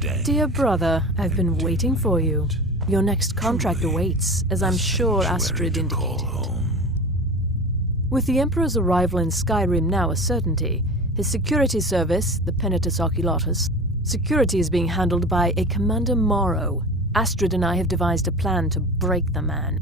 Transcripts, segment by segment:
Dear brother, I've been waiting for you. Your next contract awaits, as I'm sure Astrid indicated. With the Emperor's arrival in Skyrim now a certainty, his security service, the Penitus Oculatus, security is being handled by a Commander Morrow. Astrid and I have devised a plan to break the man.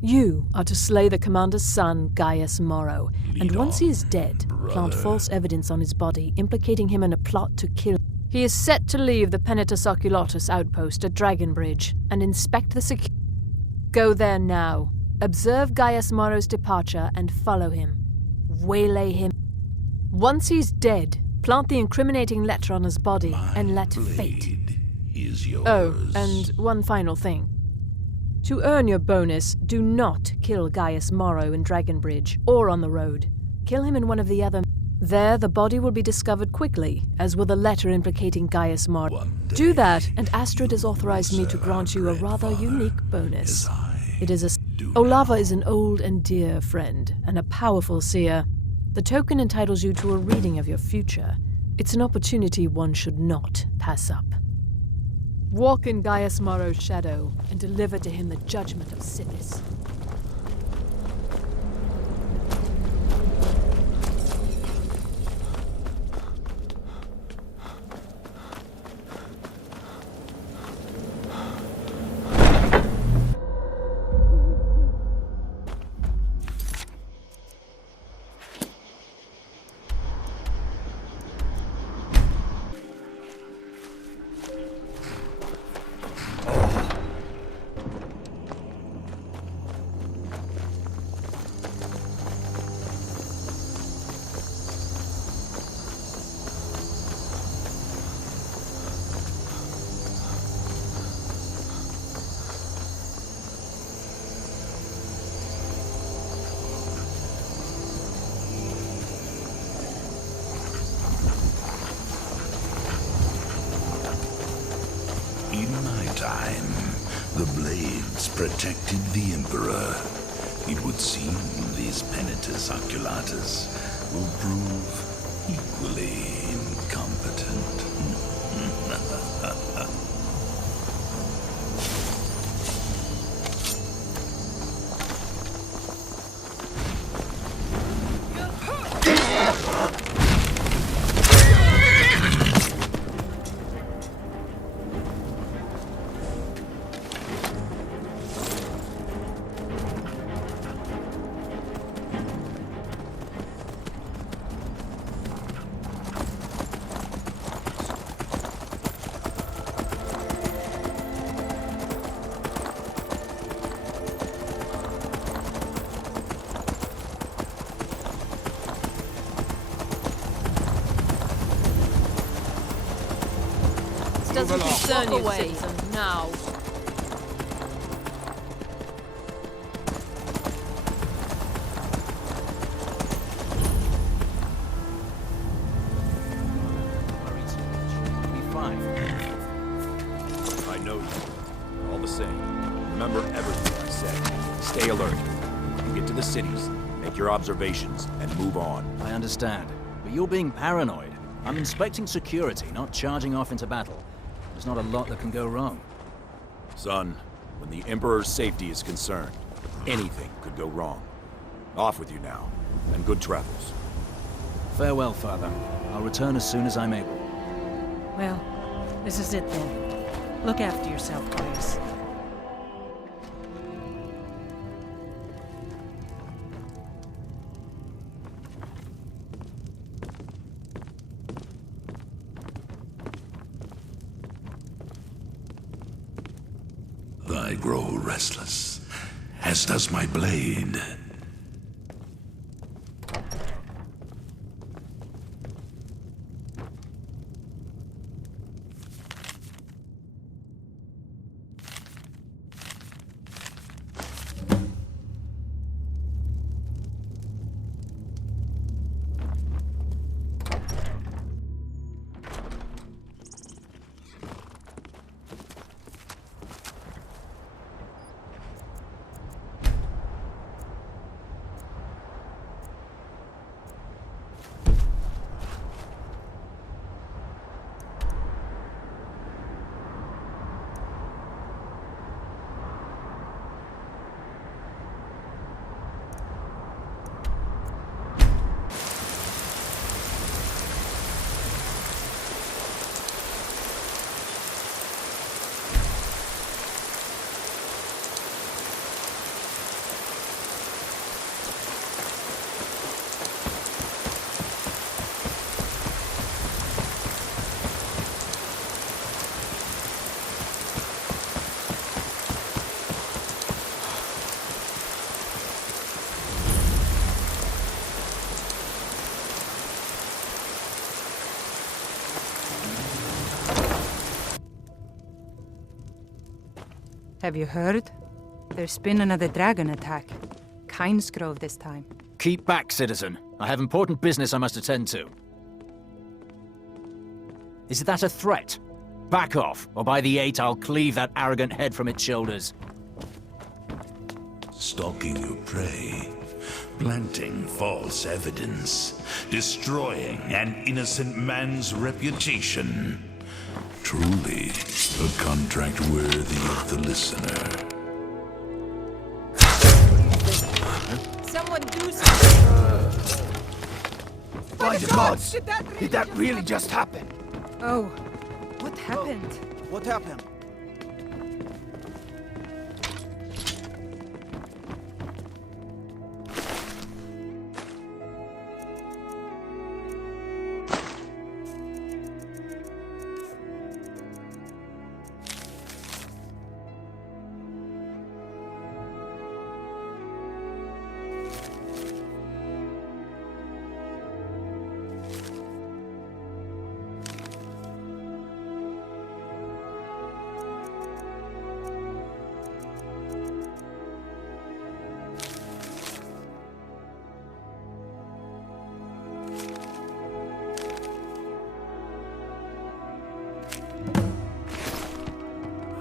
You are to slay the commander's son, Gaius Morrow, and once he is dead, plant false evidence on his body, implicating him in a plot to kill. He is set to leave the Penitus Oculatus outpost at Dragonbridge and inspect the security. Go there now. Observe Gaius Morrow's departure and follow him. Waylay him. Once he's dead, plant the incriminating letter on his body and let fate. Oh, and one final thing. To earn your bonus, do not kill Gaius Morrow in Dragonbridge or on the road. Kill him in one of the other. There, the body will be discovered quickly, as will the letter implicating Gaius Morrow. Do that, and Astrid has authorized me to grant you a rather unique bonus. It is Olava is an old and dear friend, and a powerful seer. The token entitles you to a reading of your future. It's an opportunity one should not pass up. Walk in Gaius Morrow's shadow, and deliver to him the judgment of Sinis. In my time, the blades protected the Emperor. It would seem these Penitus Oculatus will prove equally incompetent. Doesn't concern you, citizen, now. Be fine. I know you. All the same, remember everything I said. Stay alert. You get to the cities, make your observations, and move on. I understand, but you're being paranoid. I'm inspecting security, not charging off into battle. There's not a lot that can go wrong. Son, when the Emperor's safety is concerned, anything could go wrong. Off with you now, and good travels. Farewell, Father. I'll return as soon as I'm able. Well, this is it then. Look after yourself, please. I grow restless, as does my blade. Have you heard? There's been another dragon attack. Kynesgrove this time. Keep back, citizen. I have important business I must attend to. Is that a threat? Back off, or by the 8 I'll cleave that arrogant head from its shoulders. Stalking your prey, planting false evidence, destroying an innocent man's reputation. Truly, a contract worthy of the listener. Someone do something! By the gods! Did that really just happen? Oh, what happened? What happened?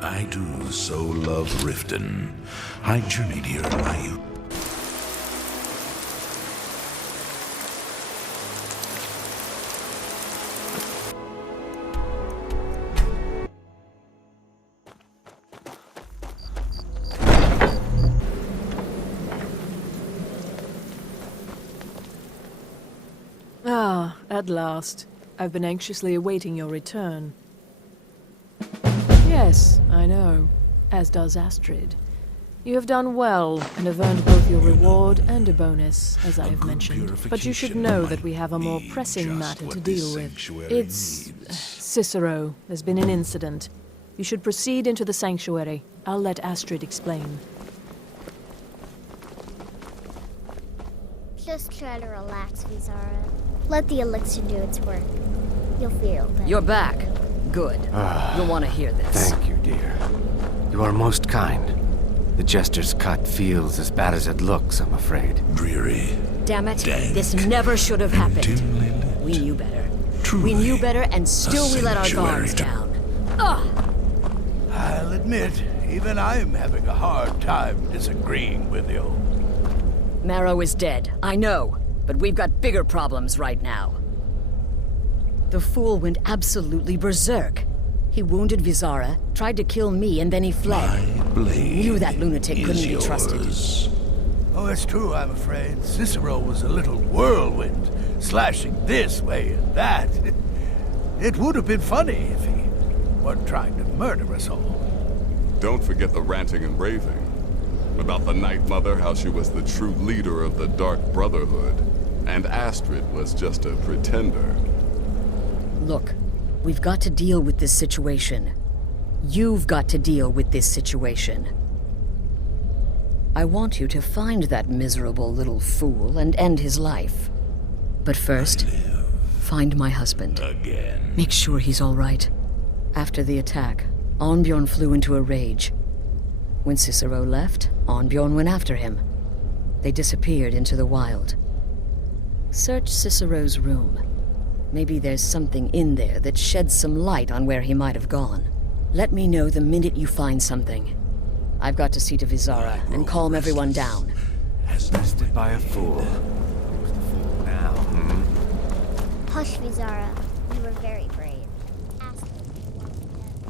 I do so love Riften. I journeyed here in my youth. Ah, at last. I've been anxiously awaiting your return. Yes, I know. As does Astrid. You have done well, and have earned both your reward and a bonus, as I have mentioned. But you should know that we have a more pressing matter to deal with. It's... Cicero. There's been an incident. You should proceed into the sanctuary. I'll let Astrid explain. Just try to relax, Vizara. Let the elixir do its work. You'll feel better. You're back. Good. You'll want to hear this. Thank you, dear. You are most kind. The jester's cut feels as bad as it looks, I'm afraid. Dreary. Damn it. Dank, This never should have happened. dimly lit. We knew better. Truly, We knew better, and still a we let our sanctuary guards to- down. Ugh! I'll admit, even I'm having a hard time disagreeing with you. Marrow is dead, I know. But we've got bigger problems right now. The fool went absolutely berserk. He wounded Vizara, tried to kill me, and then he fled. My blade Knew that lunatic is couldn't be trusted. yours. Oh, it's true, I'm afraid. Cicero was a little whirlwind, slashing this way and that. It would have been funny if he weren't trying to murder us all. Don't forget the ranting and raving. About the Night Mother, how she was the true leader of the Dark Brotherhood. And Astrid was just a pretender. Look, we've got to deal with this situation. You've got to deal with this situation. I want you to find that miserable little fool and end his life. But first, find my husband. Again. Make sure he's all right. After the attack, Arnbjorn flew into a rage. When Cicero left, Arnbjorn went after him. They disappeared into the wild. Search Cicero's room. Maybe there's something in there that sheds some light on where he might have gone. Let me know the minute you find something. I've got to see to Vizara and calm everyone down. Bested by a fool. Who's the fool now, Hush, Vizara. You were very brave. Astrid was dead.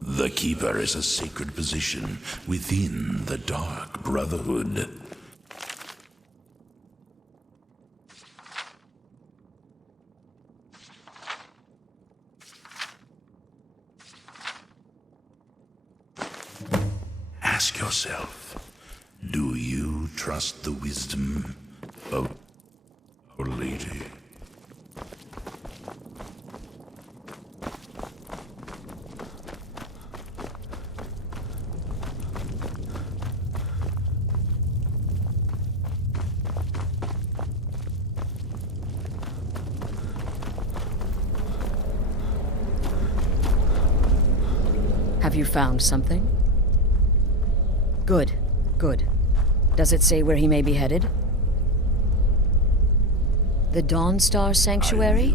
The Keeper is a sacred position within the Dark Brotherhood. Ask yourself, do you trust the wisdom of Our Lady? Have you found something? Good, good. Does it say where he may be headed? The Dawnstar Sanctuary?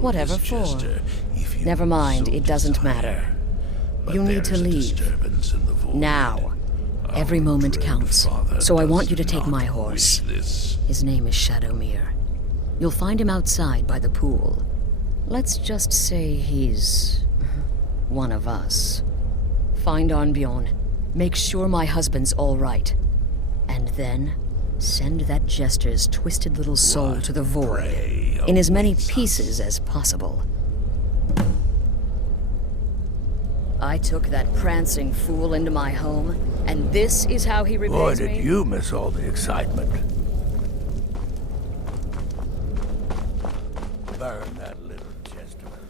Whatever for. Never mind, it doesn't matter. You need to leave. Now. Every moment counts, so I want you to take my horse. His name is Shadowmere. You'll find him outside by the pool. Let's just say he's one of us. Find Arnbjorn. Make sure my husband's all right. And then send that jester's twisted little soul to the void in as many pieces as possible. I took that prancing fool into my home, and this is how he repays me? Boy, did you miss all the excitement. Burn that little jester alive.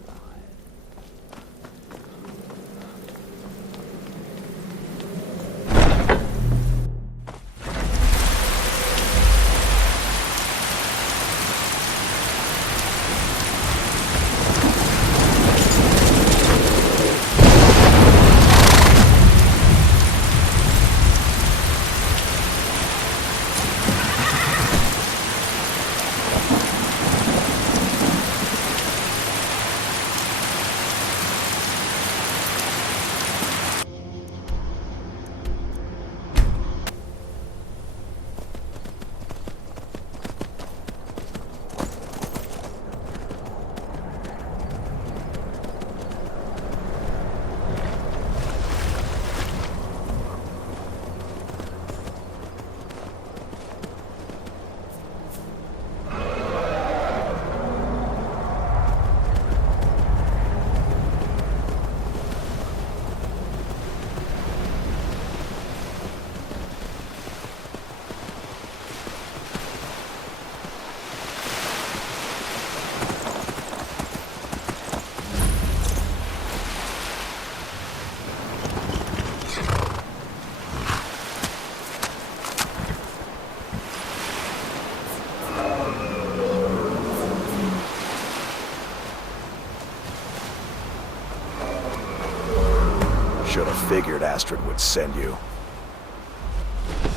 Should have figured Astrid would send you.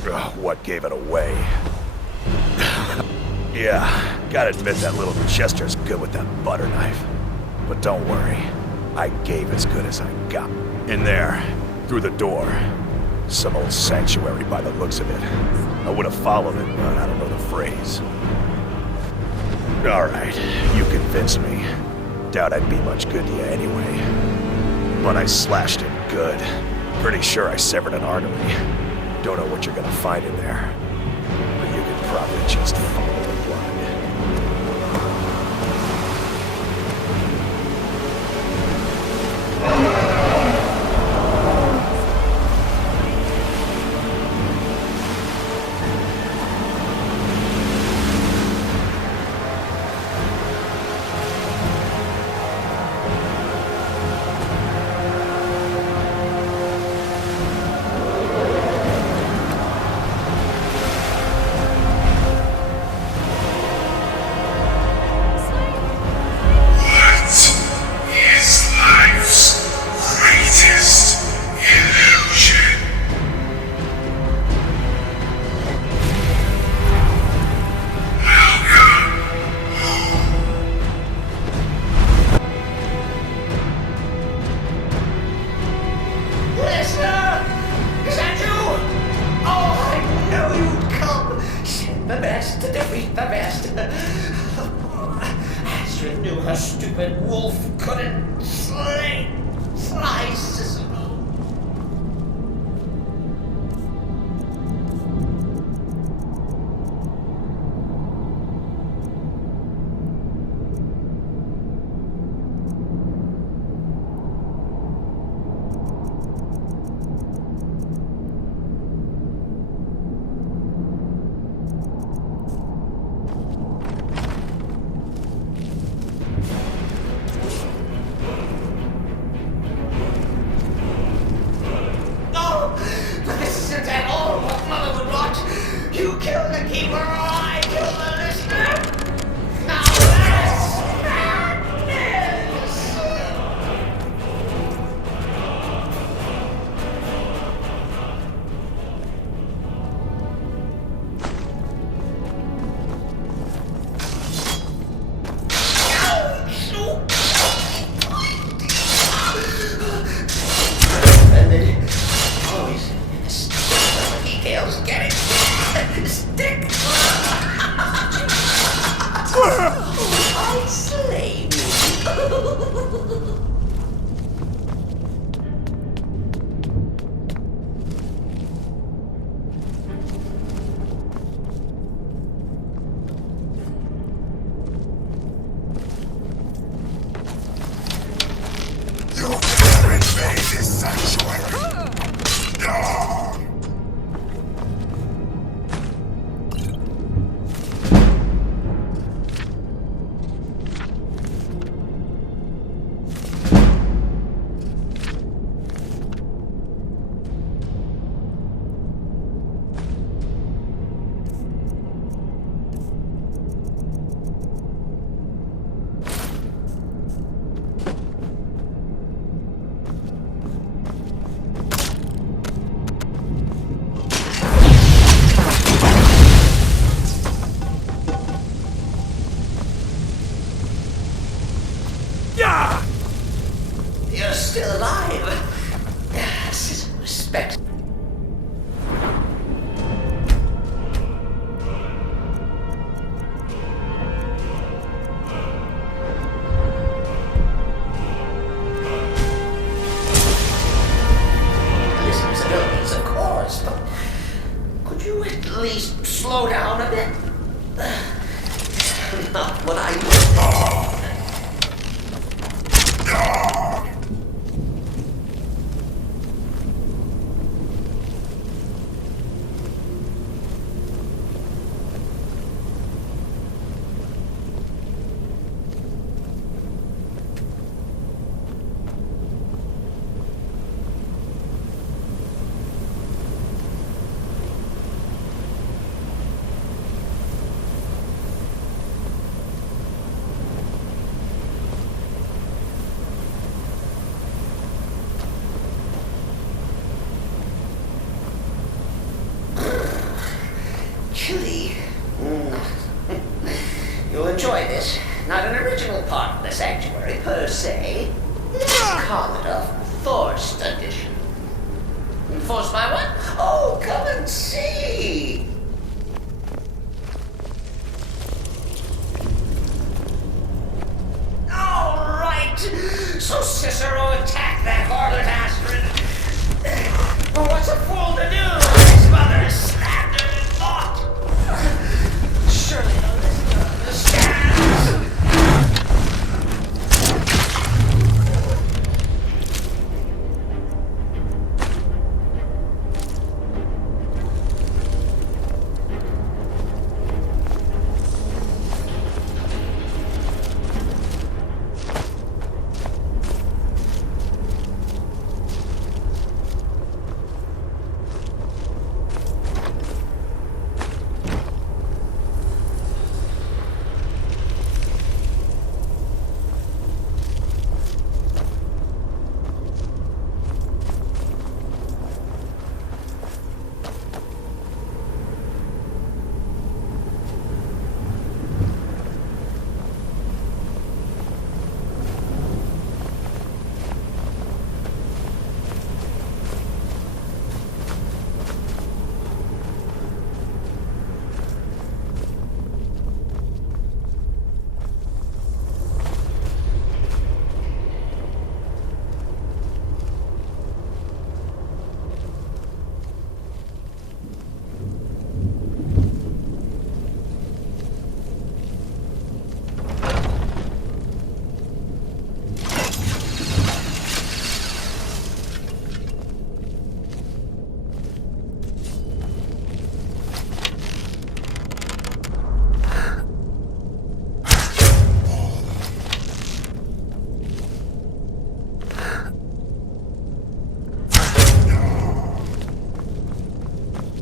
Ugh, what gave it away? Yeah, gotta admit that little Chester's good with that butter knife. But don't worry, I gave as good as I got. In there, through the door. Some old sanctuary by the looks of it. I would have followed it, but I don't know the phrase. Alright, you convinced me. Doubt I'd be much good to you anyway. But I slashed it good. Pretty sure I severed an artery. Don't know what you're gonna find in there. But you could probably just follow the blood. Astrid knew her stupid wolf couldn't slay Cicero. this sanctuary. You're still alive. Respect. Listen, civilians, of course, but could you at least slow down a bit? Not what I would. Chilly. You'll enjoy this. Not an original part of the sanctuary, per se. Let's call it a forced addition. Forced by what? Oh, come and see! All right! So Cicero attacked that harlot Astrid. Well, what's a fool to do? His mother is slandered and mocked. Surely the listener understands.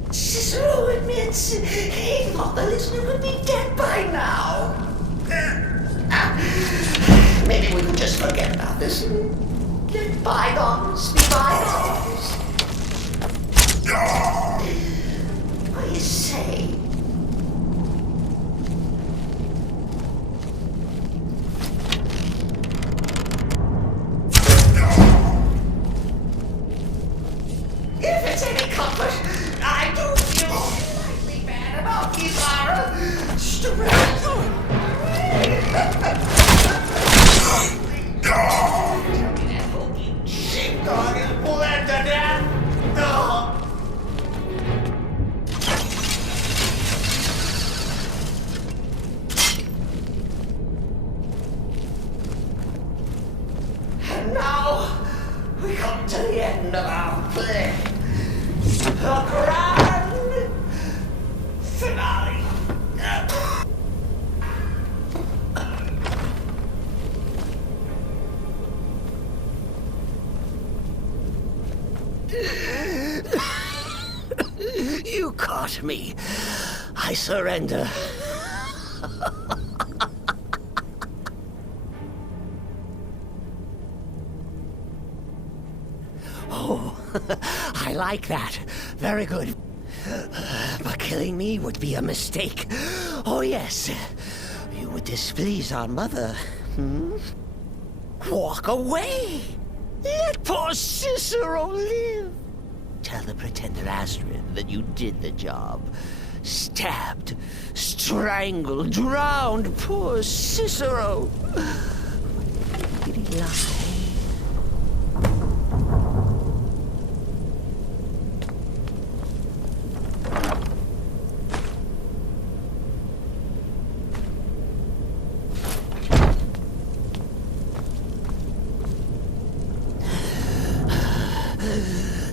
Cicero admits he thought the listener would be dead by now. Maybe we could just forget about this and let bygones be bygones. What do you say? If it's any comfort, I do feel slightly bad about Isara. Sheepdog is bled to death. We come to the end of our play. The grand finale. You caught me. I surrender. Oh, I like that. Very good. But killing me would be a mistake. Oh, yes. You would displease our mother. Walk away. Let poor Cicero live. Tell the pretender Astrid that you did the job. Stabbed, strangled, drowned poor Cicero. Did he lie?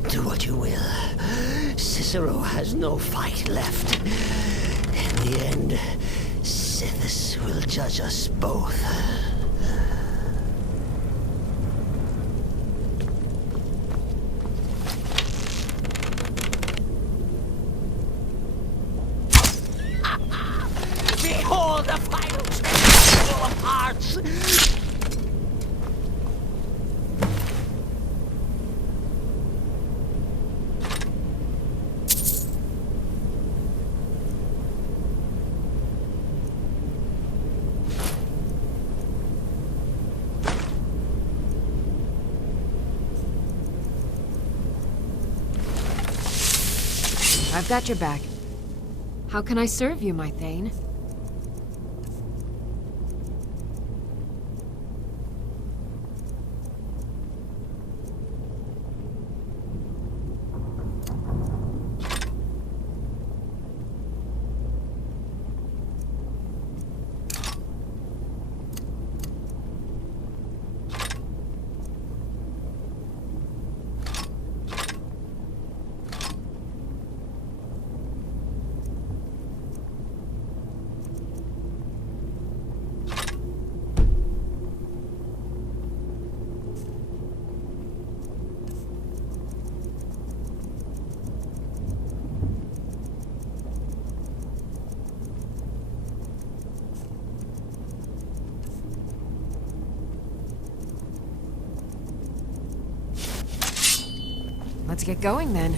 Do what you will. Cicero has no fight left. In the end, Sithis will judge us both. Behold the final struggle of hearts! I've got your back. How can I serve you, my Thane? Let's get going then.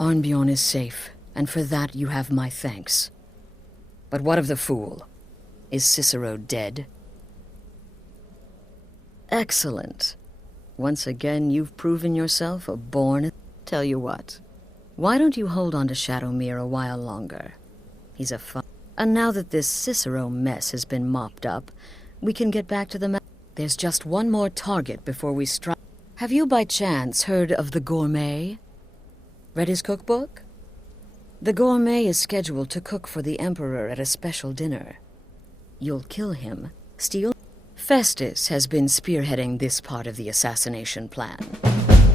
Arnbjorn is safe, and for that you have my thanks. But what of the fool? Is Cicero dead? Excellent. Once again, you've proven yourself a born... Tell you what, why don't you hold on to Shadowmere a while longer? He's a fun... And now that this Cicero mess has been mopped up, we can get back to the... There's just one more target before we strike. Have you by chance heard of the Gourmet? Read his cookbook? The Gourmet is scheduled to cook for the Emperor at a special dinner. You'll kill him, steal... Festus has been spearheading this part of the assassination plan.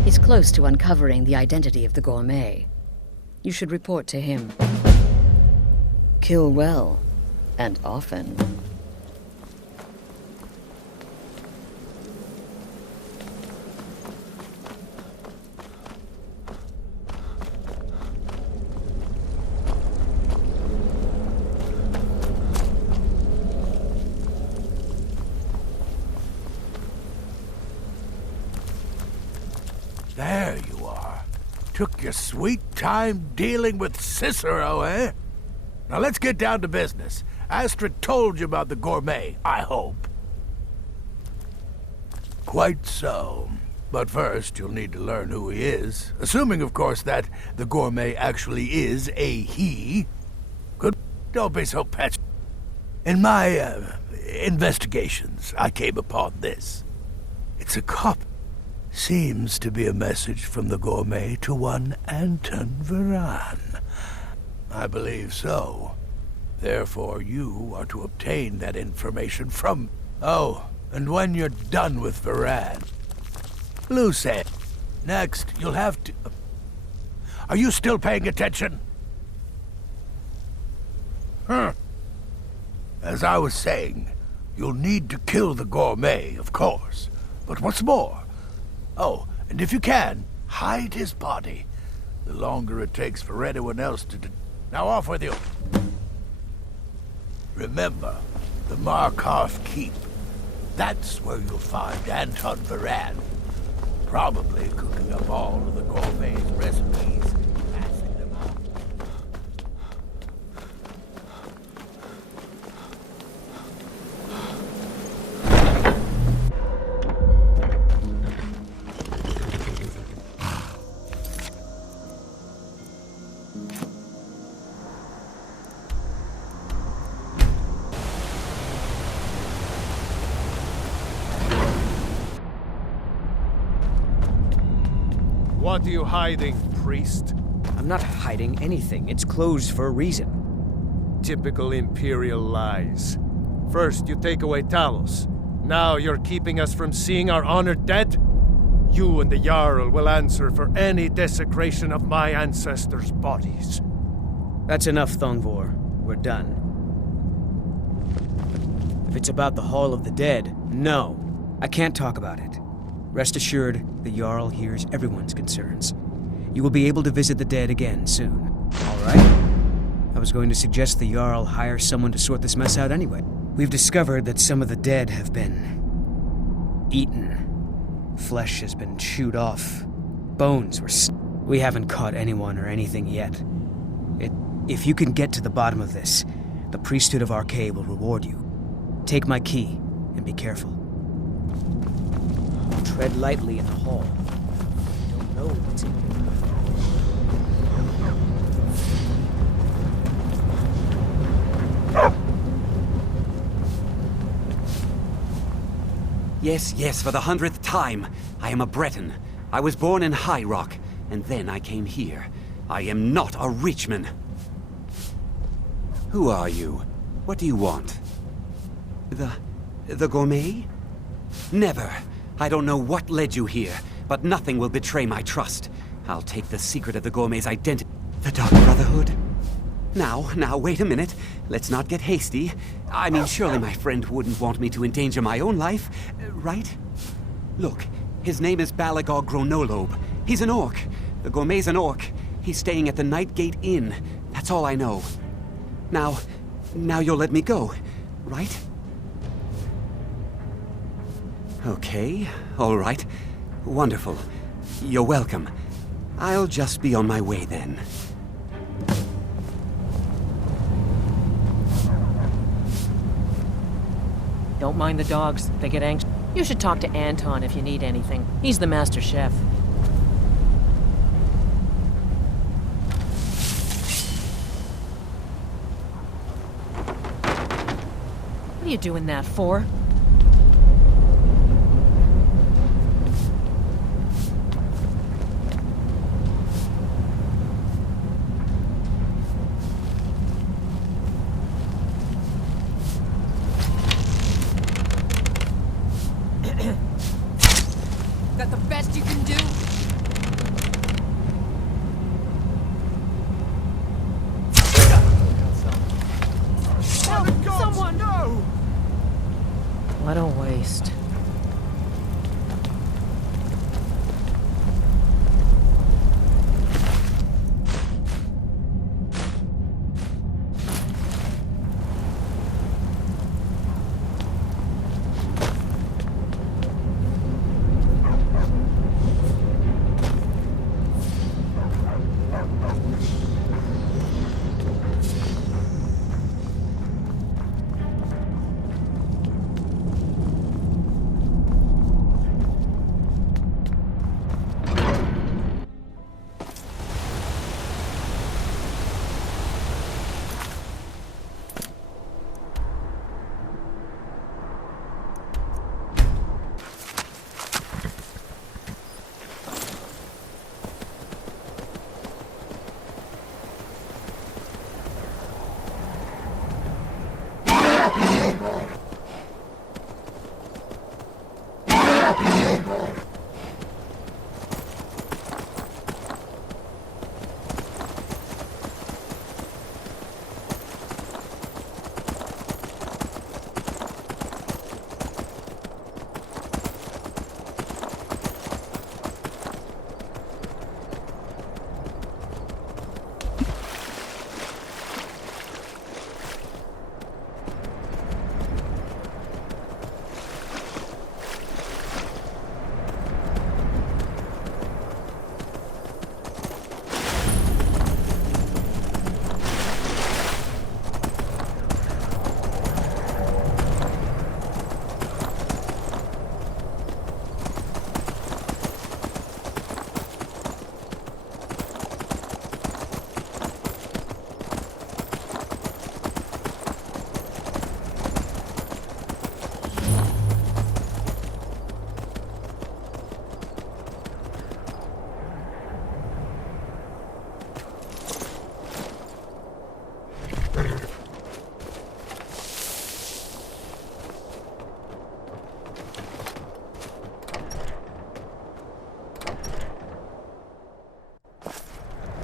He's close to uncovering the identity of the gourmet. You should report to him. Kill well, and often. There you are. Took your sweet time dealing with Cicero, eh? Now let's get down to business. Astrid told you about the gourmet, I hope. Quite so. But first, you'll need to learn who he is. Assuming, of course, that the gourmet actually is a he. Good. Don't be so petulant. In my, investigations, I came upon this. It's a copy. Seems to be a message from the gourmet to one Anton Varan. I believe so. Therefore, you are to obtain that information from... Oh, and when you're done with Varan... Loose end. Next, you'll have to... Are you still paying attention? Huh. As I was saying, you'll need to kill the gourmet, of course. But what's more... Oh, and if you can, hide his body. The longer it takes for anyone else to... Now off with you. Remember, the Markarth Keep. That's where you'll find Anton Varan. Probably cooking up all of the gourmet's recipes and passing them on. What are you hiding, priest? I'm not hiding anything. It's closed for a reason. Typical Imperial lies. First, you take away Talos. Now you're keeping us from seeing our honored dead? You and the Jarl will answer for any desecration of my ancestors' bodies. That's enough, Thongvor. We're done. If it's about the Hall of the Dead, no. I can't talk about it. Rest assured, the Jarl hears everyone's concerns. You will be able to visit the dead again soon. All right? I was going to suggest the Jarl hire someone to sort this mess out anyway. We've discovered that some of the dead have been... eaten. Flesh has been chewed off. Bones were... We haven't caught anyone or anything yet. If you can get to the bottom of this, the priesthood of Arcade will reward you. Take my key, and be careful. Tread lightly in the hall. You don't know what's in here. Yes, for the 100th time. I am a Breton. I was born in High Rock, and then I came here. I am not a Richman. Who are you? What do you want? The gourmet? Never. I don't know what led you here, but nothing will betray my trust. I'll take the secret of the gourmet's identity. The Dark Brotherhood? Now, wait a minute. Let's not get hasty. I mean, surely my friend wouldn't want me to endanger my own life, right? Look, his name is Balagog Gronolobe. He's an orc. The gourmet's an orc. He's staying at the Nightgate Inn. That's all I know. Now you'll let me go, right? Okay, all right. Wonderful. You're welcome. I'll just be on my way then. Don't mind the dogs. They get anxious. You should talk to Anton if you need anything. He's the master chef. What are you doing that for? That the best you can do? Help! Someone! No! What a waste.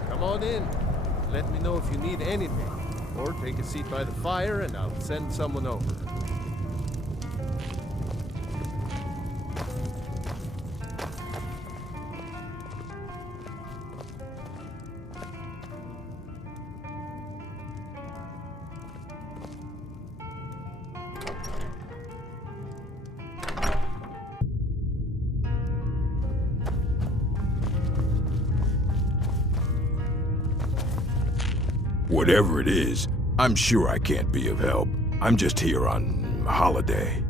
Come on in. Let me know if you need anything. Or take a seat by the fire and I'll send someone over. Whatever it is, I'm sure I can't be of help. I'm just here on holiday.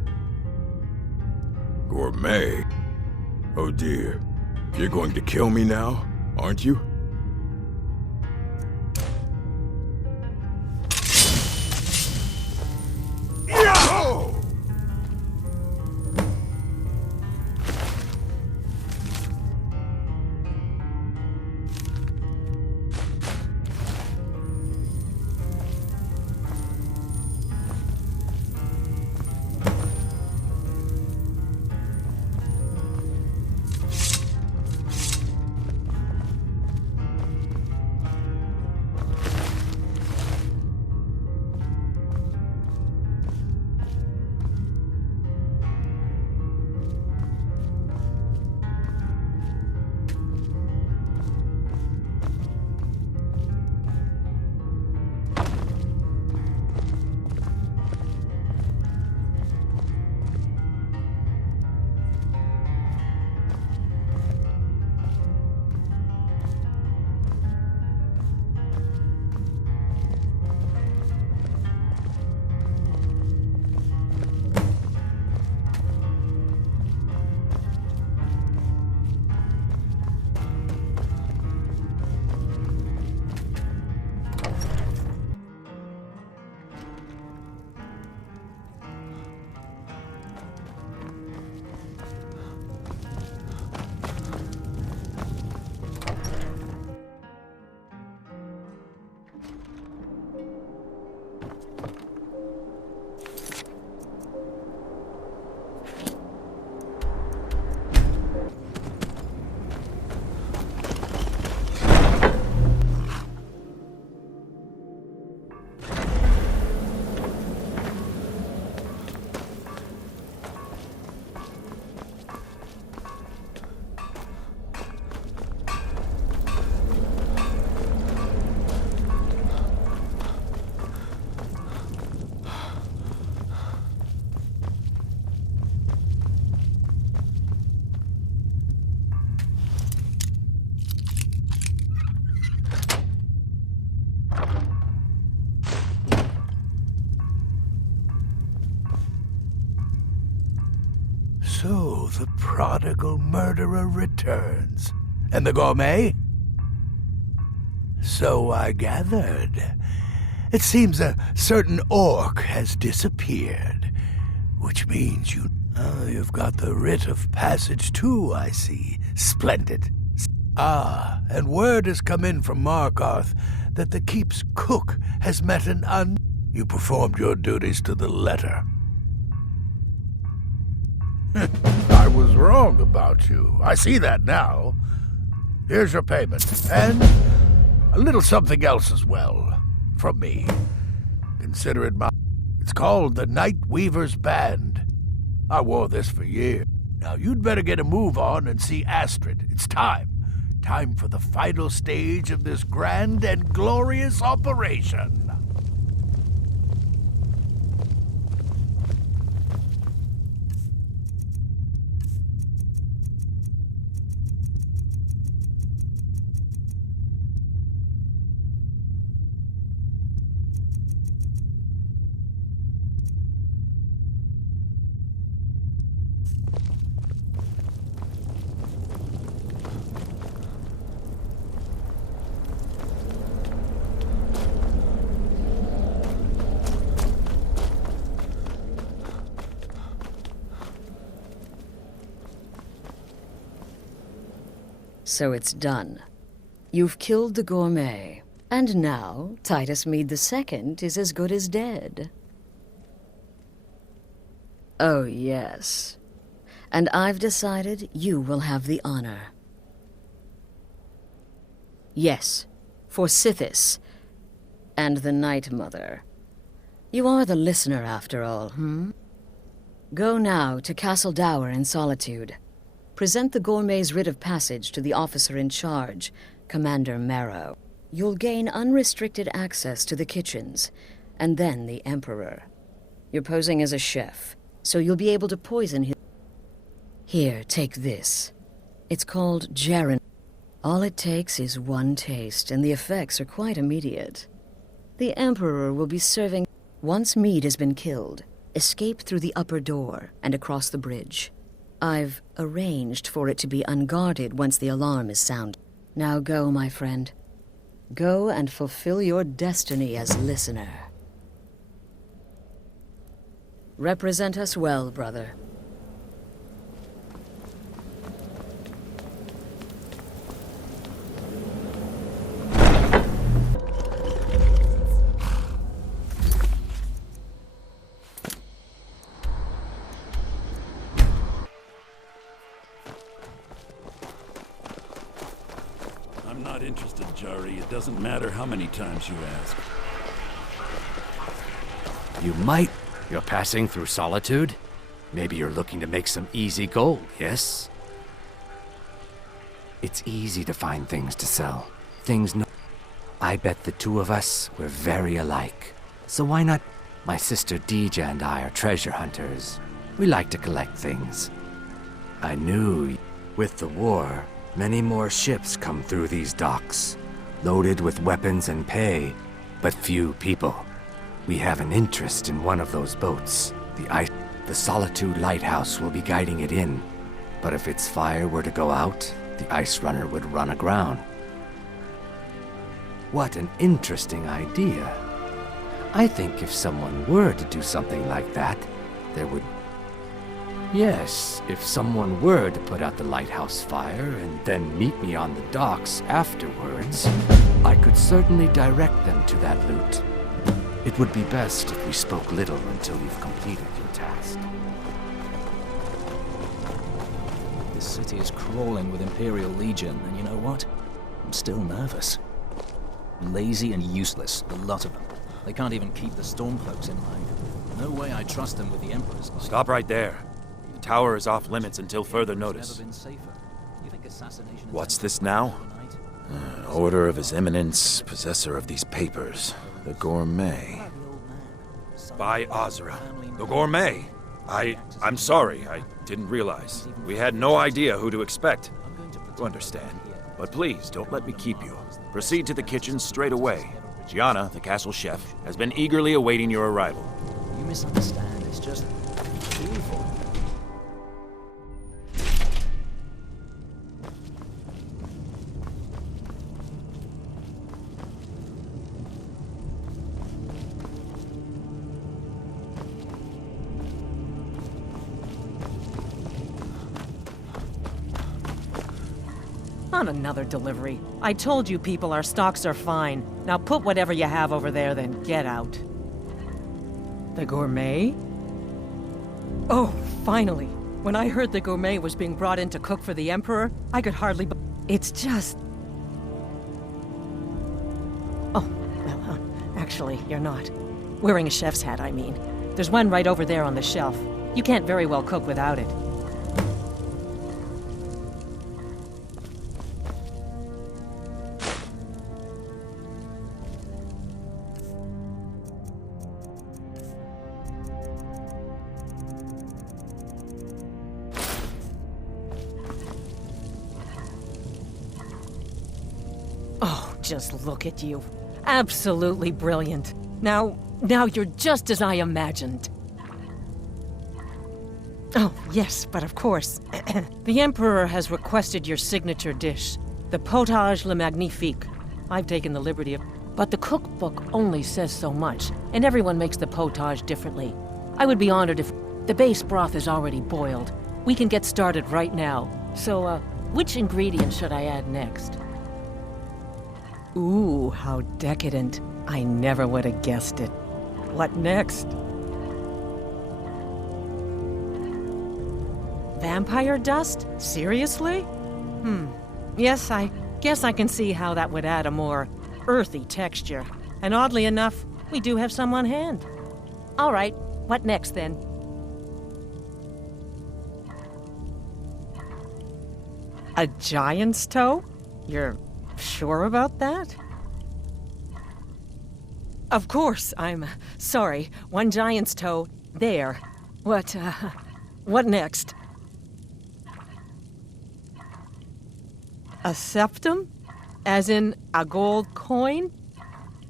Gourmet? Oh dear. You're going to kill me now, aren't you? So the prodigal murderer returns. And the gourmet? So I gathered. It seems a certain orc has disappeared, which means you've got the writ of passage too, I see. Splendid. Ah, and word has come in from Markarth that the keep's cook has met You performed your duties to the letter. I was wrong about you. I see that now. Here's your payment, and a little something else as well, from me. Consider it mine. It's called the Night Weaver's Band. I wore this for years. Now you'd better get a move on and see Astrid. It's time. Time for the final stage of this grand and glorious operation. So it's done. You've killed the gourmet, and now Titus Mead II is as good as dead. Oh, yes. And I've decided you will have the honor. Yes, for Sithis and the Night Mother. You are the listener, after all, Go now to Castle Dower in Solitude. Present the gourmet's writ of passage to the officer in charge, Commander Marrow. You'll gain unrestricted access to the kitchens, and then the Emperor. You're posing as a chef, so you'll be able to poison his... Here, take this. It's called Jaren. All it takes is one taste, and the effects are quite immediate. The Emperor will be serving... Once Mead has been killed, escape through the upper door and across the bridge. I've arranged for it to be unguarded once the alarm is sounded. Now go, my friend. Go and fulfill your destiny as listener. Represent us well, brother. I'm not interested, Jari. It doesn't matter how many times you ask. You might. You're passing through Solitude? Maybe you're looking to make some easy gold, yes? It's easy to find things to sell. Things no... I bet the two of us were very alike. So why not... My sister Dija and I are treasure hunters. We like to collect things. I knew... With the war, many more ships come through these docks, loaded with weapons and pay, but few people. We have an interest in one of those boats. The Solitude Lighthouse will be guiding it in, but if its fire were to go out, the ice runner would run aground. What an interesting idea. I think if someone were to do something like that, there would... Yes, if someone were to put out the lighthouse fire and then meet me on the docks afterwards, I could certainly direct them to that loot. It would be best if we spoke little until you've completed your task. This city is crawling with Imperial Legion, and you know what? I'm still nervous. Lazy and useless, the lot of them. They can't even keep the Stormcloaks in line. No way I trust them with the Emperor's life. Stop right there. The tower is off limits until further notice. What's this now? Order of His Eminence, possessor of these papers. The Gourmet. By Azra. The Gourmet! I'm sorry, I didn't realize. We had no idea who to expect. You understand. But please, don't let me keep you. Proceed to the kitchen straight away. Gianna, the castle chef, has been eagerly awaiting your arrival. You misunderstand, it's just... beautiful. On another delivery. I told you people our stocks are fine. Now put whatever you have over there, then get out. The gourmet? Oh, finally. When I heard the gourmet was being brought in to cook for the Emperor, I could hardly It's just... Oh, well, actually, you're not. Wearing a chef's hat, I mean. There's one right over there on the shelf. You can't very well cook without it. Oh, just look at you. Absolutely brilliant. Now you're just as I imagined. Oh, yes, but of course. The Emperor has requested your signature dish, the potage le magnifique. I've taken the liberty of... But the cookbook only says so much, and everyone makes the potage differently. I would be honored if... The base broth is already boiled. We can get started right now. So, which ingredient should I add next? Ooh, how decadent. I never would have guessed it. What next? Vampire dust? Seriously? Yes, I guess I can see how that would add a more earthy texture. And oddly enough, we do have some on hand. All right, what next then? A giant's toe? You're sure about that? Of course, I'm sorry. One giant's toe, there. What next? A septum? As in a gold coin?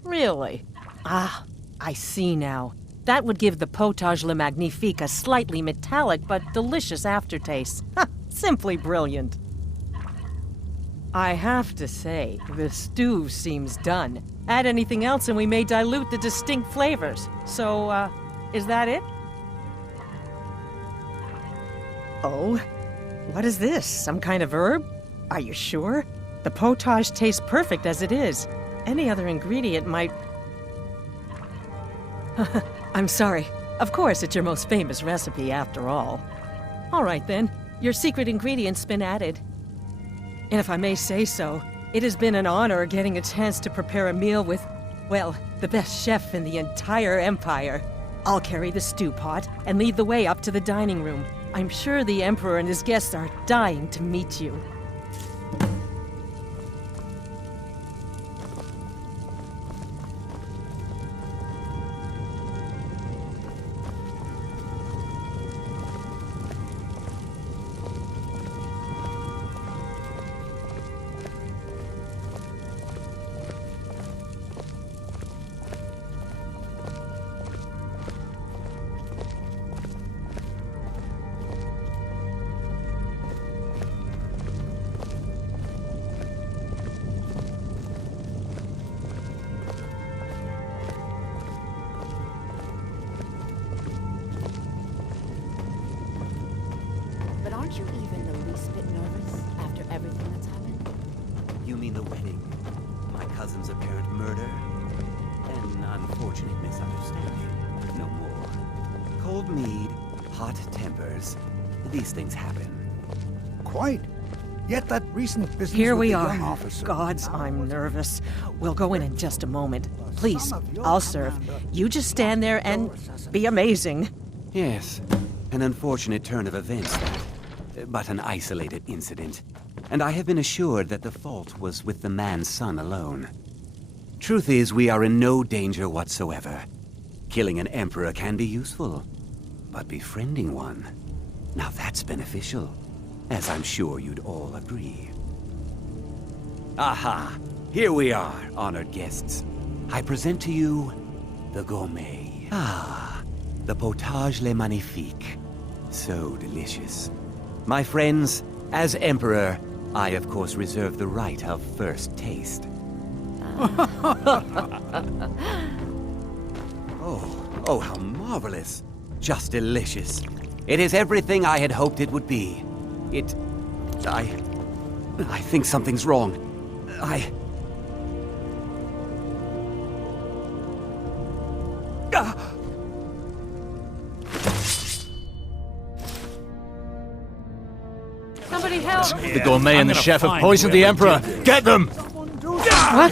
Really? Ah, I see now. That would give the potage le magnifique a slightly metallic but delicious aftertaste. Simply brilliant. I have to say, the stew seems done. Add anything else and we may dilute the distinct flavors. So, is that it? Oh? What is this? Some kind of herb? Are you sure? The potage tastes perfect as it is. Any other ingredient might... I'm sorry. Of course, it's your most famous recipe after all. All right then, your secret ingredient's been added. And if I may say so, it has been an honor getting a chance to prepare a meal with, well, the best chef in the entire Empire. I'll carry the stew pot and lead the way up to the dining room. I'm sure the Emperor and his guests are dying to meet you. But aren't you even the least bit nervous after everything that's happened? You mean the wedding? My cousin's apparent murder? An unfortunate misunderstanding. No more. Cold mead, hot tempers. These things happen. Quite. Yet that recent business Here with we the are. young officer... Gods, I'm nervous. We'll go in just a moment. Please, I'll serve. You just stand there and be amazing. Yes, an unfortunate turn of events, that. But an isolated incident. And I have been assured that the fault was with the man's son alone. Truth is, we are in no danger whatsoever. Killing an emperor can be useful, but befriending one, now that's beneficial, as I'm sure you'd all agree. Aha! Here we are, honored guests. I present to you the gourmet. Ah, the potage le magnifique. So delicious. My friends, as Emperor, I of course reserve the right of first taste. Oh, how marvelous. Just delicious. It is everything I had hoped it would be. I think something's wrong. Somebody help! The gourmet and the chef have poisoned the Emperor. Get them! What?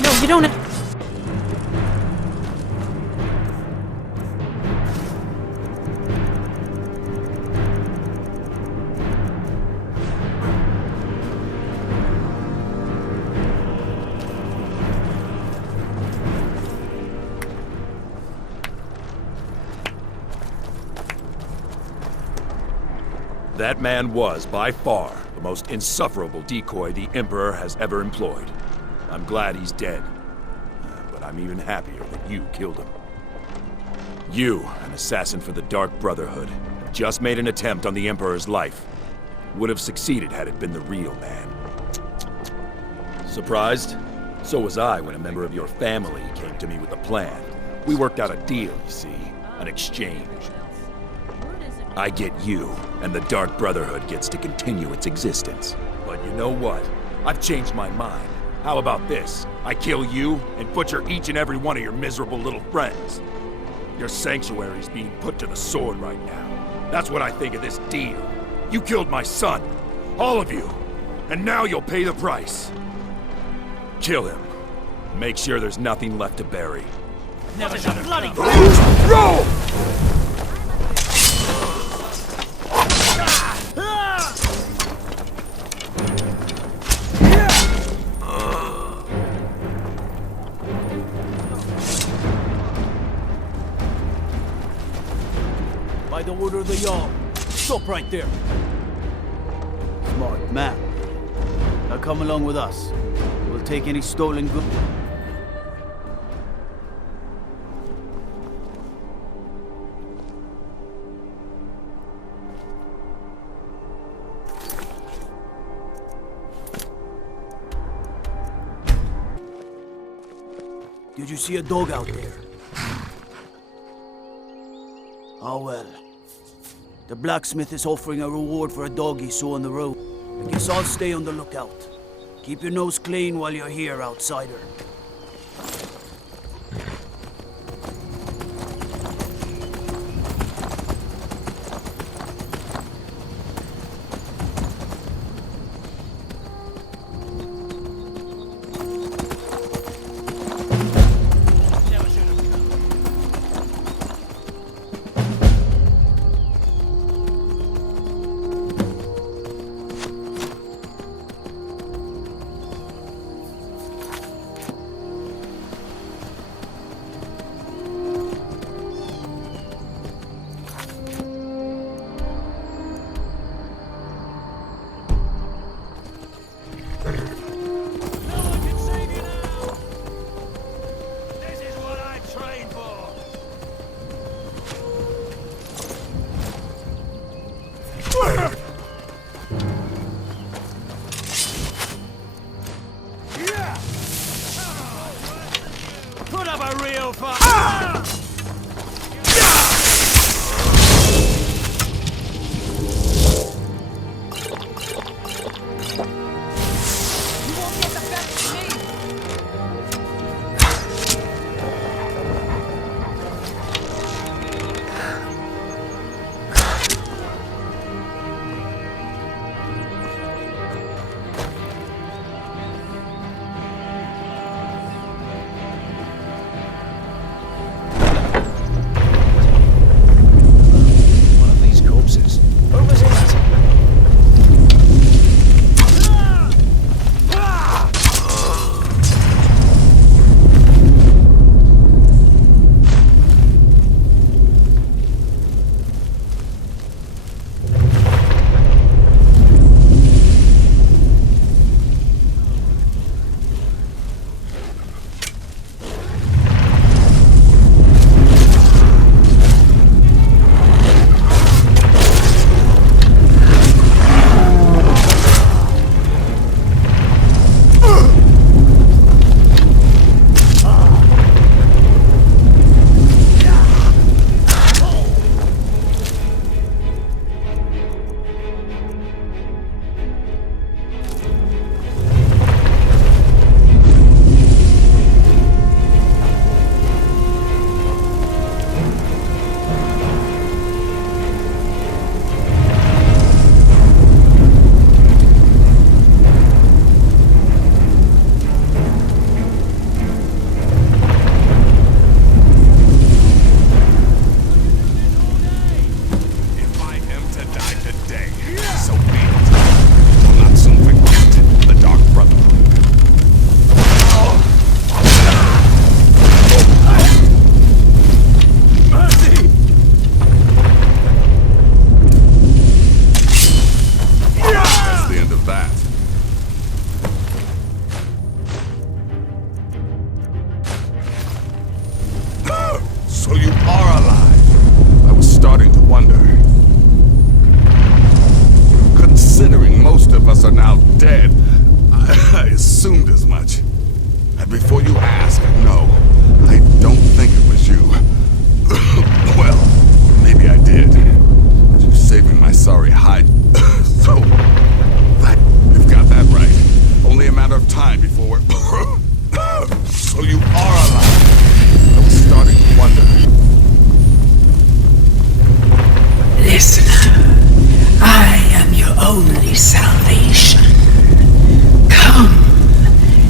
No, you don't. That man was, by far, the most insufferable decoy the Emperor has ever employed. I'm glad he's dead. But I'm even happier that you killed him. You, an assassin for the Dark Brotherhood, just made an attempt on the Emperor's life. Would have succeeded had it been the real man. Surprised? So was I when a member of your family came to me with a plan. We worked out a deal, you see. An exchange. I get you, and the Dark Brotherhood gets to continue its existence. But you know what? I've changed my mind. How about this? I kill you, and butcher each and every one of your miserable little friends. Your sanctuary's being put to the sword right now. That's what I think of this deal. You killed my son. All of you. And now you'll pay the price. Kill him. Make sure there's nothing left to bury. Never shot bloody Roll! By the order of the Jarl. Stop right there. Smart man. Now come along with us. We'll take any stolen goods. Did you see a dog out there? Oh well. The blacksmith is offering a reward for a dog he saw on the road. I guess I'll stay on the lookout. Keep your nose clean while you're here, outsider. Put up a real fight! Considering most of us are now dead, I assumed as much. And before you ask, no, I don't think it was you. Well, maybe I did. But you're saving my sorry hide. So, you've got that right. Only a matter of time before we're... So you are alive. I was starting to wonder. Listener, I am your only salvation. Come,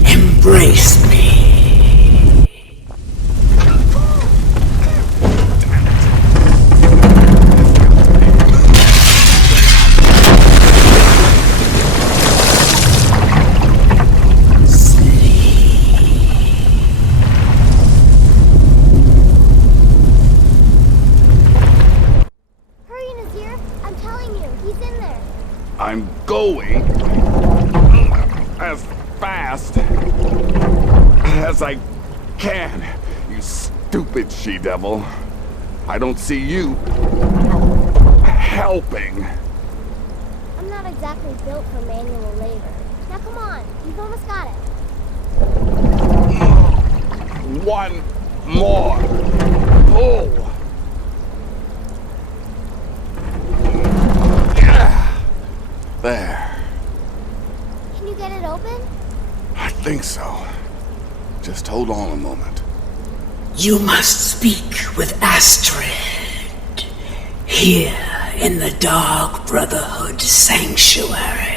embrace me. I'm going as fast as I can, you stupid she-devil. I don't see you helping. I'm not exactly built for manual labor. Now come on, you've almost got it. One more pull. There. Can you get it open? I think so. Just hold on a moment. You must speak with Astrid. Here in the Dark Brotherhood Sanctuary.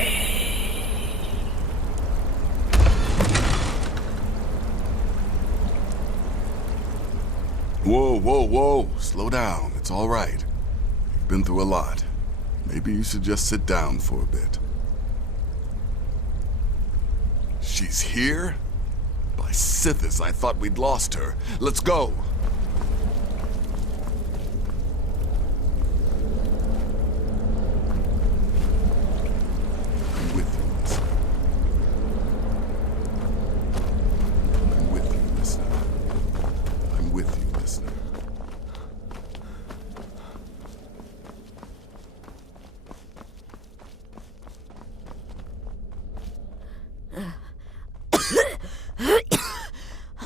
Whoa, whoa, whoa. Slow down. It's all right. You've been through a lot. Maybe you should just sit down for a bit. She's here? By Sithis, I thought we'd lost her. Let's go. I'm with you, listener. I'm with you, listener. I'm with you, listener.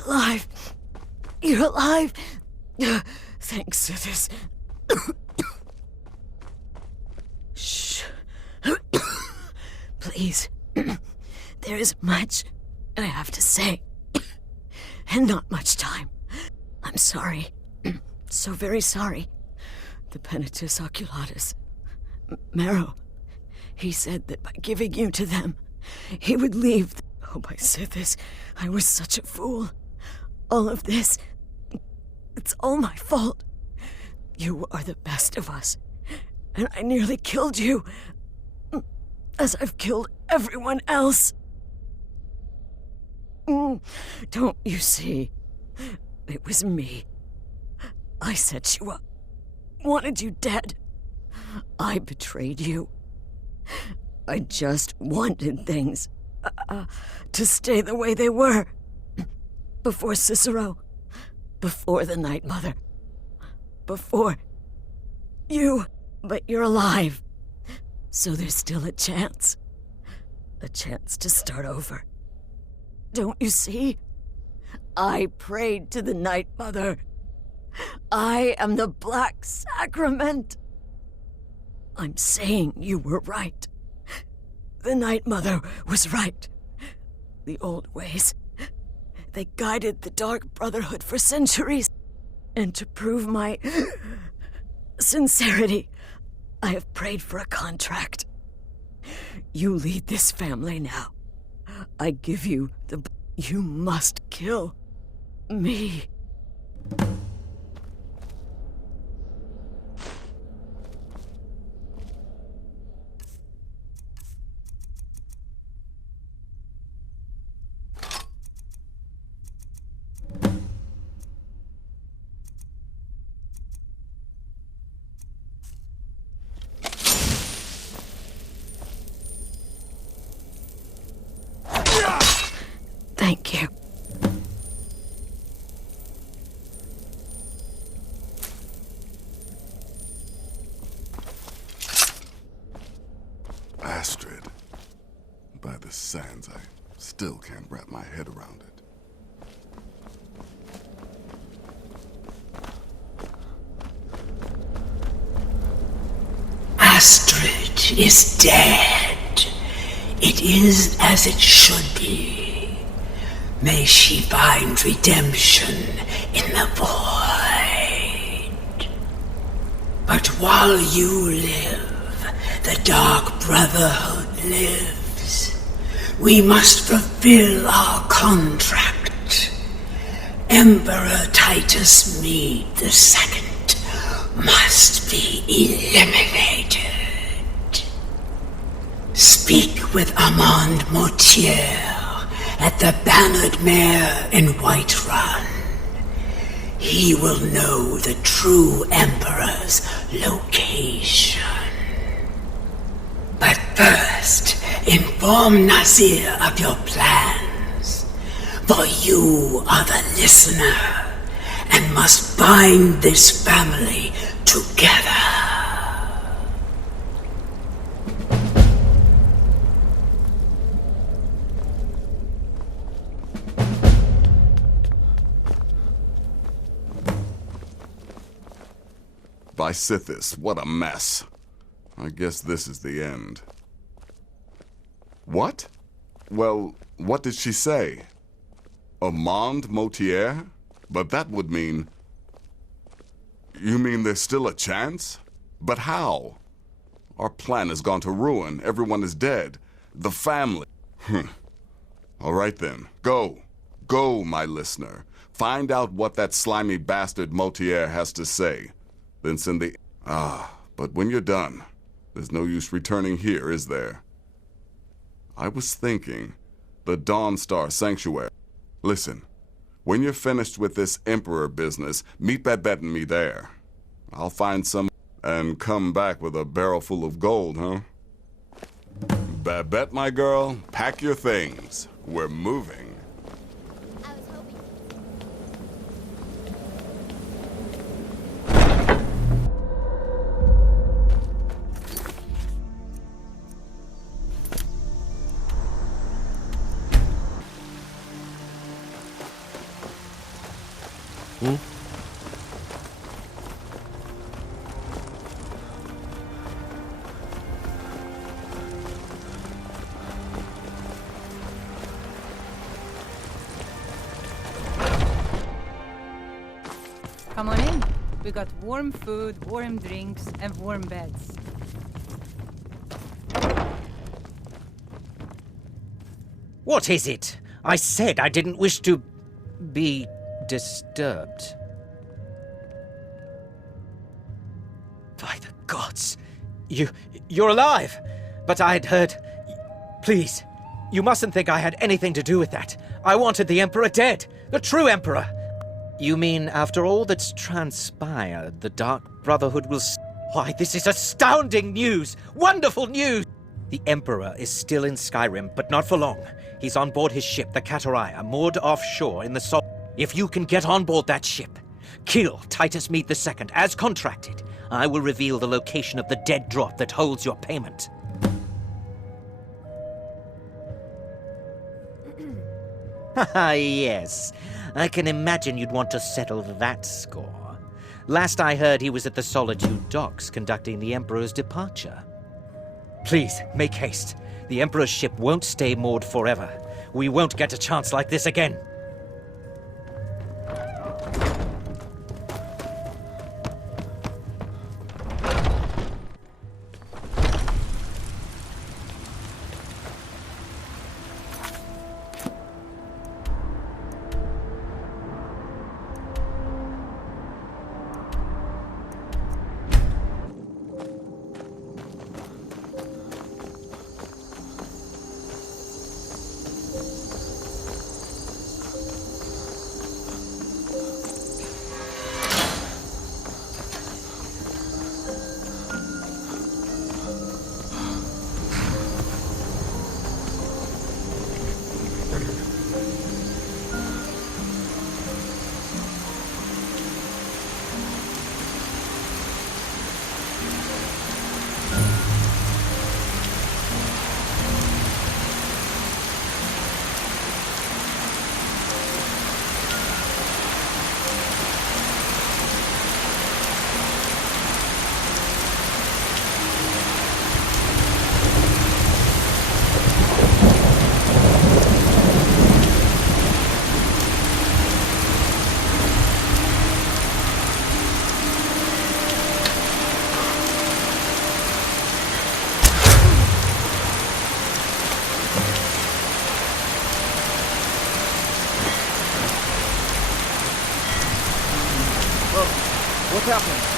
Alive! You're alive! Thanks, Sithis. Shh. Please. There is much I have to say. And not much time. I'm sorry. So very sorry. The Penitus Oculatus. Marrow. He said that by giving you to them, he would leave. Oh, by Sithis, I was such a fool. All of this, it's all my fault. You are the best of us, and I nearly killed you, as I've killed everyone else. Don't you see? It was me. I set you up, wanted you dead. I betrayed you. I just wanted things to stay the way they were. Before Cicero, before the Night Mother, before you, but you're alive. So there's still a chance to start over. Don't you see? I prayed to the Night Mother. I am the Black Sacrament. I'm saying you were right. The Night Mother was right. The old ways, they guided the Dark Brotherhood for centuries. And to prove my sincerity, I have prayed for a contract. You lead this family now. I give you the... You must kill me. Thank you. Astrid. By the sands, I still can't wrap my head around it. Astrid is dead. It is as it should be. May she find redemption in the void. But while you live, the Dark Brotherhood lives. We must fulfill our contract. Emperor Titus Mede II must be eliminated. Speak with Armand Mortier at the Bannered Mare in Whiterun. He will know the true Emperor's location. But first, inform Nazir of your plans, for you are the listener and must bind this family together. By Sithis, what a mess. I guess this is the end. What? Well, what did she say? Armand Mortier? But that would mean... You mean there's still a chance? But how? Our plan has gone to ruin. Everyone is dead. The family. All right then. Go. Go, my listener. Find out what that slimy bastard Mortier has to say. Then send the... but when you're done, there's no use returning here, is there? I was thinking, the Dawnstar Sanctuary. Listen, when you're finished with this Emperor business, meet Babette and me there. I'll find some... and come back with a barrel full of gold, huh? Babette, my girl, pack your things. We're moving. Come on in. We got warm food, warm drinks, and warm beds. What is it? I said I didn't wish to be disturbed. By the gods! You're alive! But I'd heard... Please, you mustn't think I had anything to do with that. I wanted the Emperor dead. The true Emperor. You mean after all that's transpired, the Dark Brotherhood will... Why, this is astounding news! Wonderful news! The Emperor is still in Skyrim, but not for long. He's on board his ship, the Kataraya, moored offshore in the Sol... If you can get on board that ship, kill Titus Mede II, as contracted, I will reveal the location of the dead drop that holds your payment. Haha, yes. I can imagine you'd want to settle that score. Last I heard, he was at the Solitude docks conducting the Emperor's departure. Please, make haste. The Emperor's ship won't stay moored forever. We won't get a chance like this again. happened?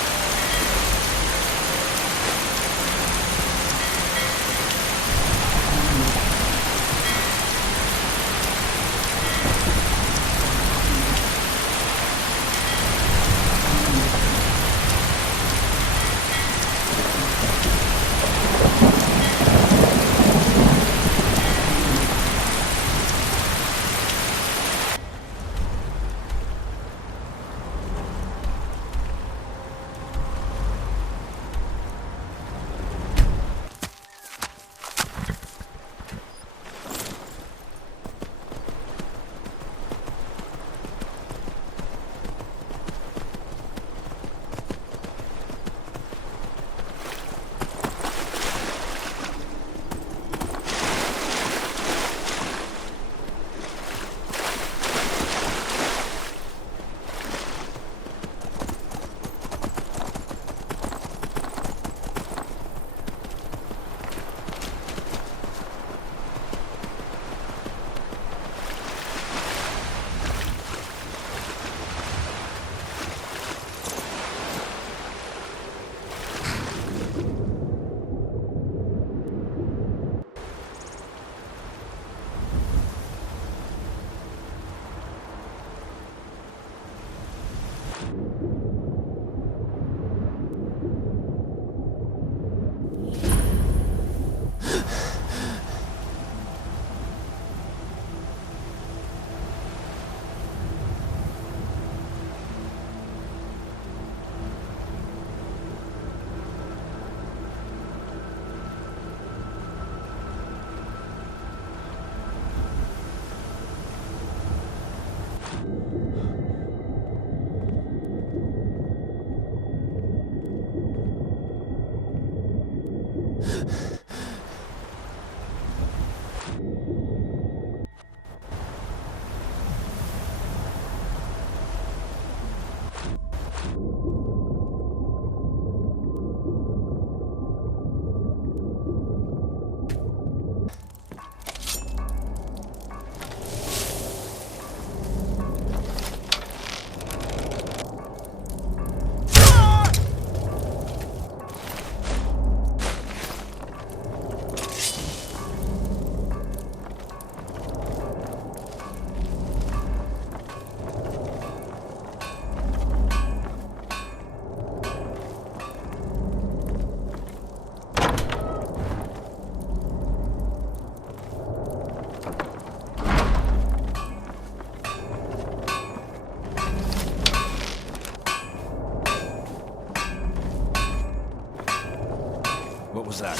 What was that?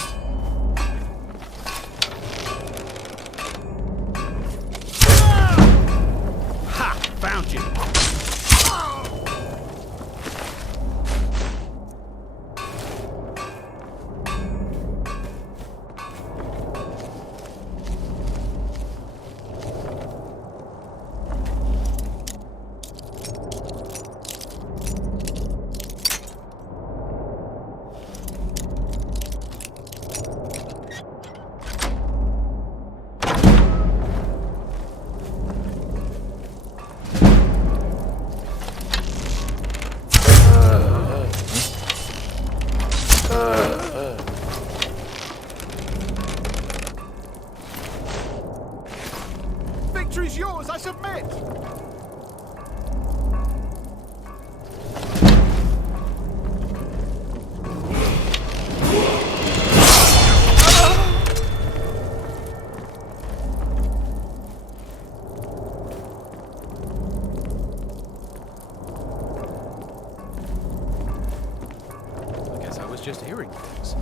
Ha! Found you! Victory's yours, I submit! I guess I was just hearing things.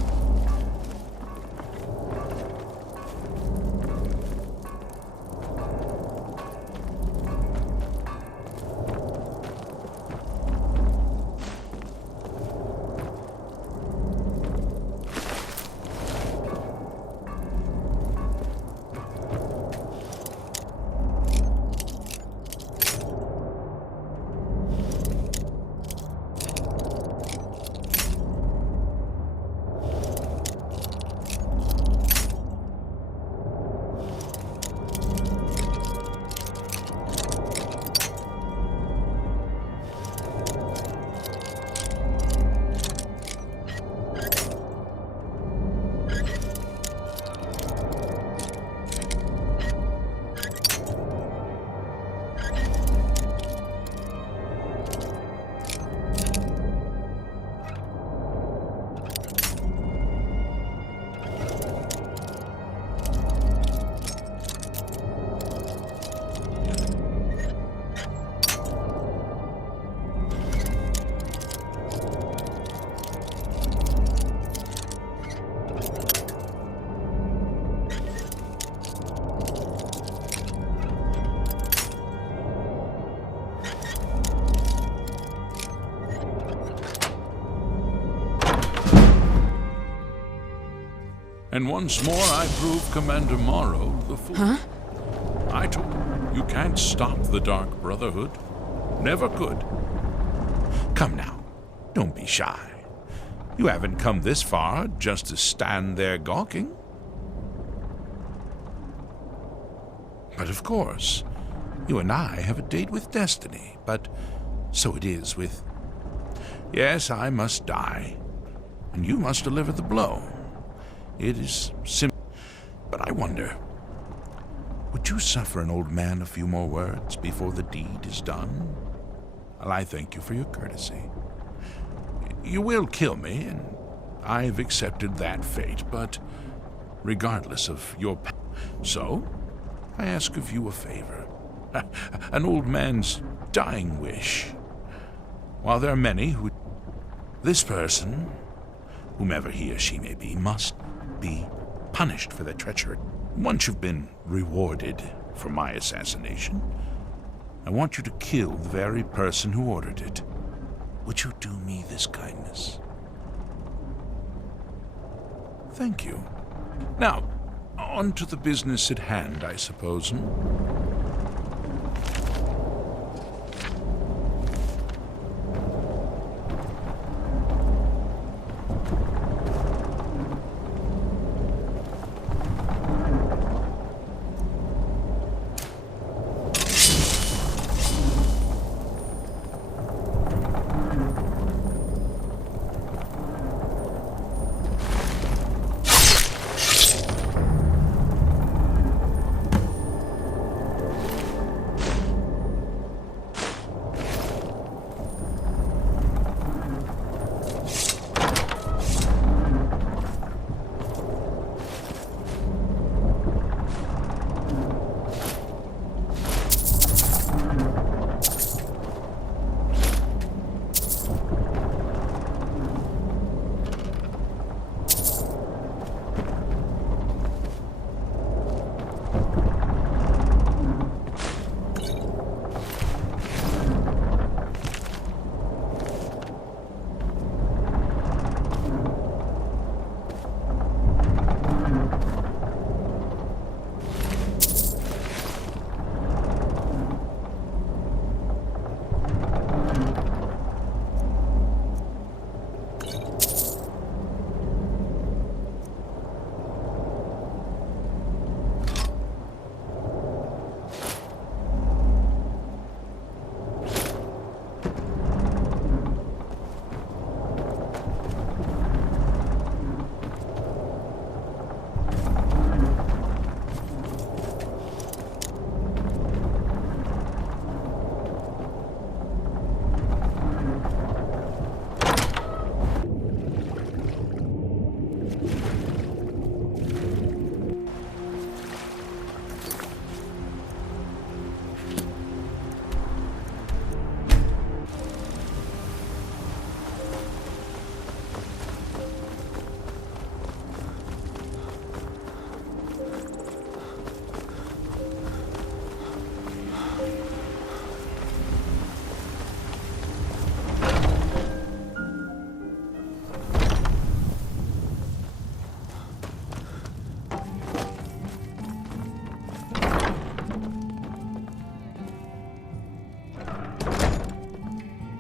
And once more I prove Commander Morrow the fool. Huh? I told you can't stop the Dark Brotherhood. Never could. Come now, don't be shy. You haven't come this far just to stand there gawking. But of course, you and I have a date with destiny, but so it is with... Yes, I must die, and you must deliver the blow. It is simple, but I wonder, would you suffer an old man a few more words before the deed is done? Well, I thank you for your courtesy. You will kill me, and I've accepted that fate, but regardless of your... So, I ask of you a favor. An old man's dying wish. While there are many who... This person, whomever he or she may be, must be punished for their treachery. Once you've been rewarded for my assassination, I want you to kill the very person who ordered it. Would you do me this kindness? Thank you. Now, on to the business at hand, I suppose.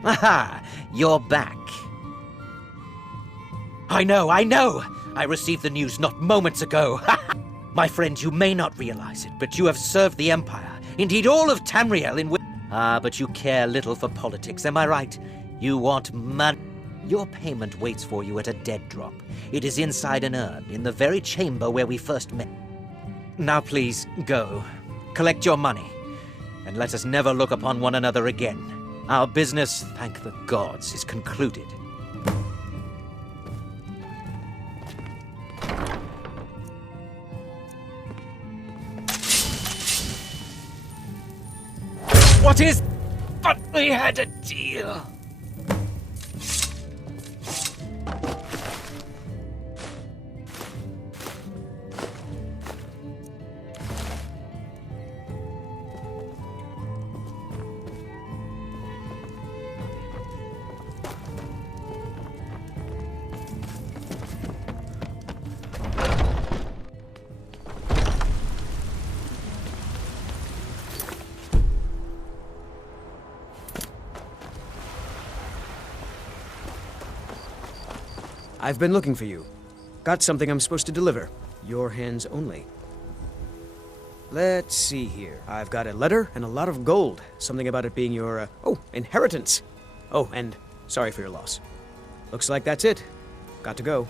Aha! You're back. I know! I received the news not moments ago. My friend, you may not realize it, but you have served the Empire, indeed all of Tamriel in... but you care little for politics, am I right? You want money. Your payment waits for you at a dead drop. It is inside an urn, in the very chamber where we first met. Now please, go. Collect your money, and let us never look upon one another again. Our business, thank the gods, is concluded. What is... But we had a deal. I've been looking for you. Got something I'm supposed to deliver. Your hands only. Let's see here. I've got a letter and a lot of gold. Something about it being your, inheritance. Oh, and sorry for your loss. Looks like that's it. Got to go.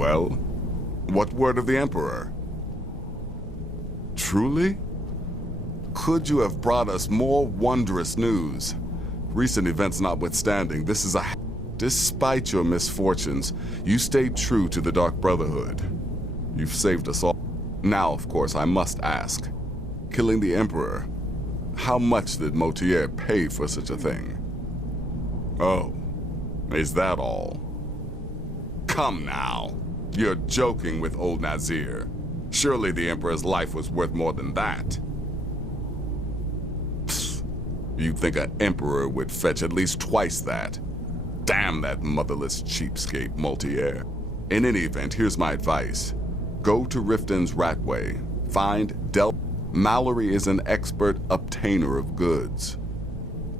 Well, what word of the Emperor? Truly? Could you have brought us more wondrous news? Recent events notwithstanding, this is a... Despite your misfortunes, you stayed true to the Dark Brotherhood. You've saved us all. Now, of course, I must ask. Killing the Emperor, how much did Motier pay for such a thing? Oh, is that all? Come now. You're joking with old Nazir. Surely the Emperor's life was worth more than that. Psst. You'd think an Emperor would fetch at least twice that. Damn that motherless cheapskate Motier. In any event, here's my advice. Go to Riften's Ratway. Find Mallory is an expert obtainer of goods.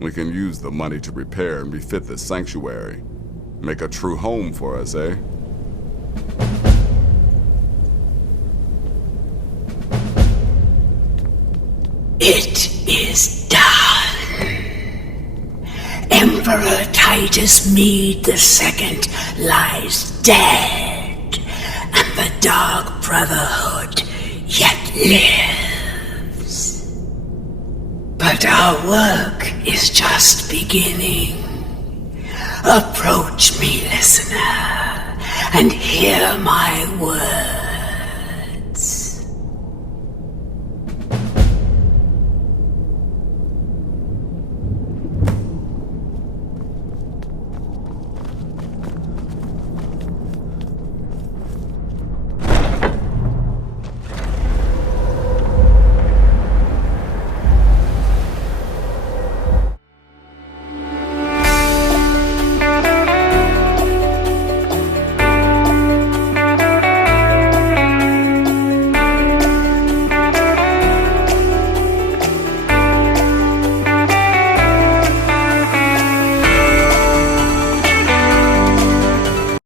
We can use the money to repair and refit this sanctuary. Make a true home for us, eh? It is done. Emperor Titus Mede II lies dead, and the Dark Brotherhood yet lives. But our work is just beginning. Approach me, listener, and hear my words.